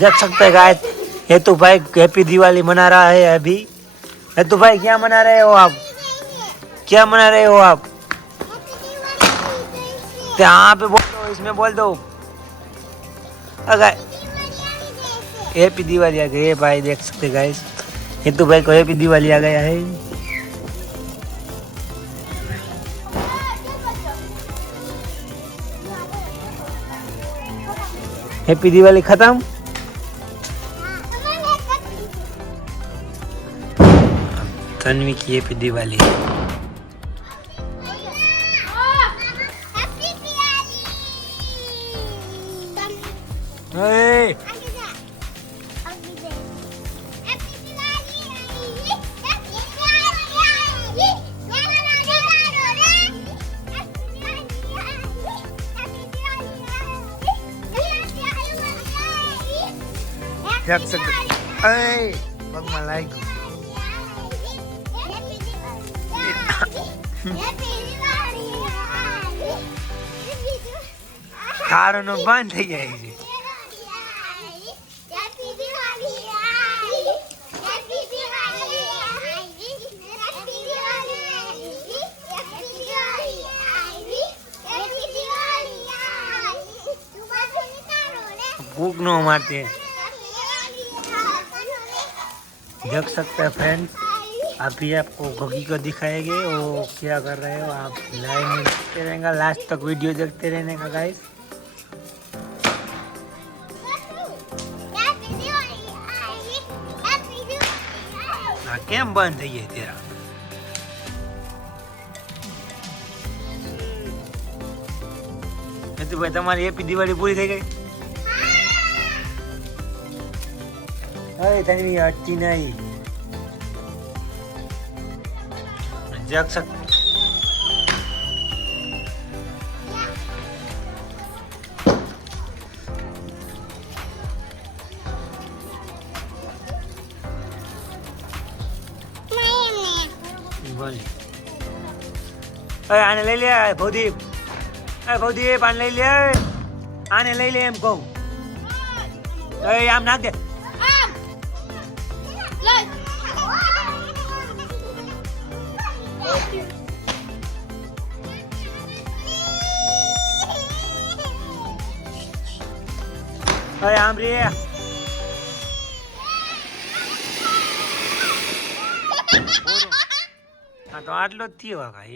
देख सकते हैं गाइस, हेतु भाई हैप्पी दिवाली मना रहा है अभी। हेतु भाई क्या मना रहे हो आप? क्या मना रहे हो आप? यहाँ पे बोल दो, इसमें बोल दो। अगर हैप्पी दिवाली आ गई है भाई, देख सकते गाइस, हेतु भाई को हैप्पी दिवाली आ गया है। हैप्पी दिवाली खत्म। तन्वी की हैप्पी दिवाली। देख सकते भगवान लाइक કારણો બંધ થઈ જાય છે. भूख नो मारते हैं। देख सकते हैं फ्रेंड्स, अभी आपको घोगी को दिखाएंगे वो क्या कर रहे हो। आप लाइन में देखते रहेंगे, लास्ट तक वीडियो देखते रहने का गाइस। કેમ બંધ થઈ જાય તેરા? હેતુ ભાઈ તમારી હેપી દિવાળી પૂરી થઈ ગઈ? અરે તન્વી અટકી નહીં. જગ સક આને લઈ લે ભવદીપ. ભવદીપ આને લઈ લે, આને લઈ લે એમ કહું. આમ નાખ દે. આમ રે. હા તો આટલો જ થયો કાંઈ.